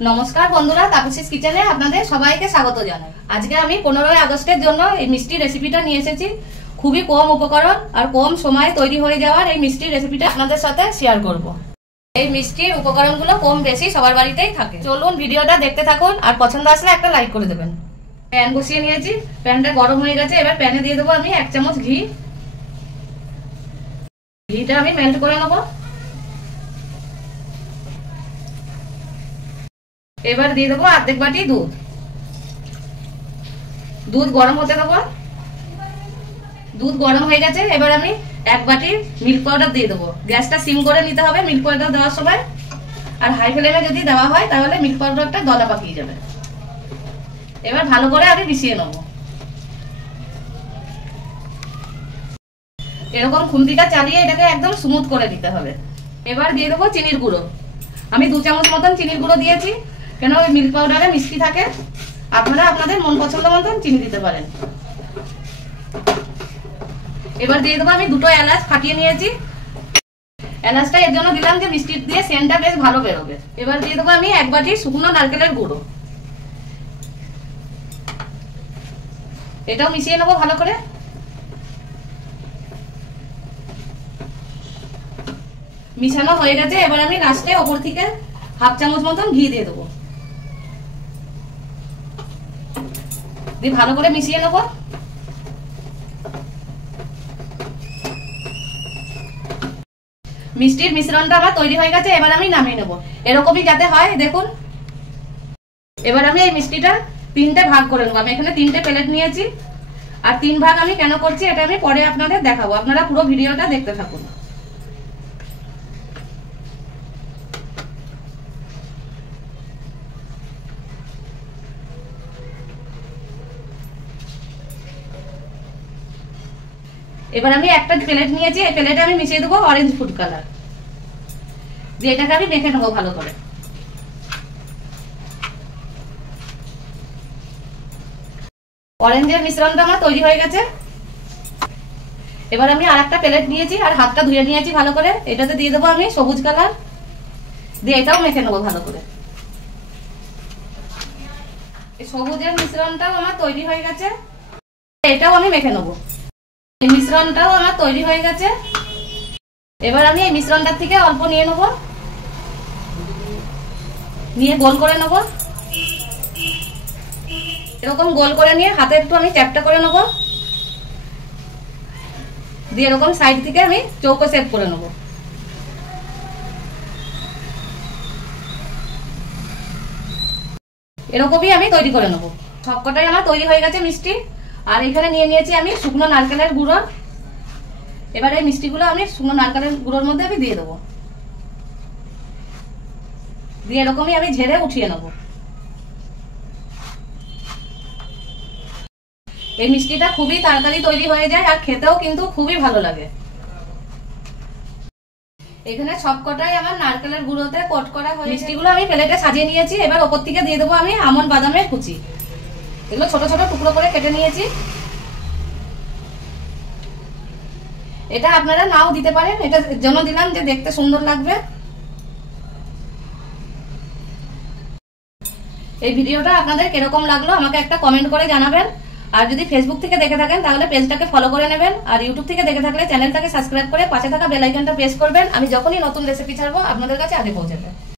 নমস্কার বন্ধুরা, তাপসীস কিচেনে আপনাদের সবাইকে স্বাগত জানাই। আজকে আমি 15 আগস্টের জন্য এই মিষ্টি রেসিপিটা নিয়ে এসেছি। খুবই কম উপকরণ আর কম সময়ে তৈরি হয়ে যাওয়ার এই মিষ্টি রেসিপিটা আপনাদের সাথে শেয়ার করব। এই মিষ্টির উপকরণগুলো কম বেশি সবার বাড়িতেই থাকে। চলুন ভিডিওটা দেখতে থাকুন, আর পছন্দ আসলে একটা লাইক করে দেবেন। প্যান বসিয়ে নিয়েছি, প্যানটা গরম হয়ে গেছে। এবার প্যানে দিয়ে দেবো আমি 1 চামচ ঘি। ঘিটা আমি মেল্ট করে নেবো। এবার দিয়ে দেবো অর্ধেক বাটি দুধ। দুধ গরম হতে দেবো। দুধ গরম হয়ে গেছে, এবার আমি 1 বাটি মিল্ক পাউডার দিয়ে দেবো। গ্যাসটা সিম করে নিতে হবে মিল্ক পাউডার দেওয়ার সময়, আর হাই ফ্লেমে যদি দেওয়া হয় তাহলে মিল্ক পাউডারটা দলা পাকিয়ে যাবে। এবার ভালো করে আমি মিশিয়ে নেবো। এরকম খুন্তিটা চালিয়ে এটাকে একদম স্মুথ করে দিতে হবে। এবার দিয়ে দেবো চিনির গুঁড়ো। আমি 2 চামচ মতন চিনির গুঁড়ো দিয়েছি, কেন ওই মিল্ক পাউডারে মিষ্টি থাকে। আপনারা আপনাদের মন পছন্দ মতন চিনি দিতে পারেন। এবার দিয়ে দেবো আমি 2টো এলাচ ফাটিয়ে নিয়েছি। এলাচটা এর জন্য দিলাম যে মিষ্টি দিয়ে সেন্টটা বেশ ভালো বেরোবে। এবার দিয়ে দেবো আমি 1 বাটি শুকনো নারকেলের গুঁড়ো। এটাও মিশিয়ে নেবো ভালো করে। মিশানো হয়ে গেছে, এবার আমি লাস্টে ওপর থেকে 1/2 চামচ মতন ঘি দিয়ে দেবো। দিয়ে ভালো করে মিশিয়ে নেবো। মিষ্টির মিশ্রণটা আমার তৈরি হয়ে গেছে, এবার আমি নামিয়ে নেবো। এরকমই যাতে হয় দেখুন। এবার আমি এই মিষ্টিটা 3টে ভাগ করে নেবো। আমি এখানে 3টে প্লেট নিয়েছি, আর 3 ভাগ আমি কেন করছি এটা আমি পরে আপনাদের দেখাবো। আপনারা পুরো ভিডিওটা দেখতে থাকুন। এবার আমি একটা প্লেট নিয়েছি, এই প্লেটে আমি মিশিয়ে দেবো অরেঞ্জ ফুড কালার দিয়ে। এটাকে আমি মেখে নেবো ভালো করে। অরেঞ্জের মিশ্রণটা আমার তৈরি হয়ে গেছে। এবার আমি আরেকটা প্লেট নিয়েছি, আর হাতটা ধুয়ে নিয়েছি ভালো করে। এটাতে দিয়ে দেবো আমি সবুজ কালার দিয়ে, এটাও মেখে নেবো ভালো করে। এই সবুজের মিশ্রণটাও আমার তৈরি হয়ে গেছে, এটাও আমি মেখে নেবো। এই মিশ্রণটাও আমার তৈরি হয়ে গেছে। এবার আমি এই মিশ্রণটার থেকে অল্প নিয়ে নেবো, নিয়ে গোল করে নেবো। এরকম গোল করে নিয়ে হাতে একটু আমি চ্যাপটা করে নেবো, দিয়ে এরকম সাইড থেকে আমি চৌকো শেপ করে নেবো। এরকমই আমি তৈরি করে নেবো। সবকটাই আমার তৈরি হয়ে গেছে মিষ্টি। আর এখানে নিয়ে নিয়েছি আমি শুকনো নারকেলের গুঁড়ো। এবার এই মিষ্টিগুলো আমি শুকনো নারকেলের গুঁড়োর মধ্যে আমি দিয়ে দেবো। দিয়ে এরকমই আমি ঝেড়ে উঠিয়ে নেবো। এই মিষ্টিটা খুবই তাড়াতাড়ি তৈরি হয়ে যায়, আর খেতেও কিন্তু খুবই ভালো লাগে। এখানে সবকটাই আমার নারকেলের গুঁড়োতে কোট করা হয়েছে। মিষ্টিগুলো আমি প্লেটে সাজিয়ে নিয়েছি। এবার ওপর থেকে দিয়ে দেবো আমি আমন্ড বাদামের কুচি। এগুলো ছোট ছোট টুকরো করে কেটে নিয়েছি। এটা আপনারা নাও দিতে পারেন, এটা জন্য দিলাম যে দেখতে সুন্দর লাগবে। এই ভিডিওটা আপনাদের কিরকম লাগলো আমাকে একটা কমেন্ট করে জানাবেন। আর যদি ফেসবুক থেকে দেখে থাকেন তাহলে পেজটাকে ফলো করে নেবেন, আর ইউটিউব থেকে দেখে থাকলে চ্যানেলটাকে সাবস্ক্রাইব করে পাশে থাকা বেল আইকনটা প্রেস করবেন। আমি যখনই নতুন রেসিপি ছাড়বো আপনাদের কাছে আগে পৌঁছাবে।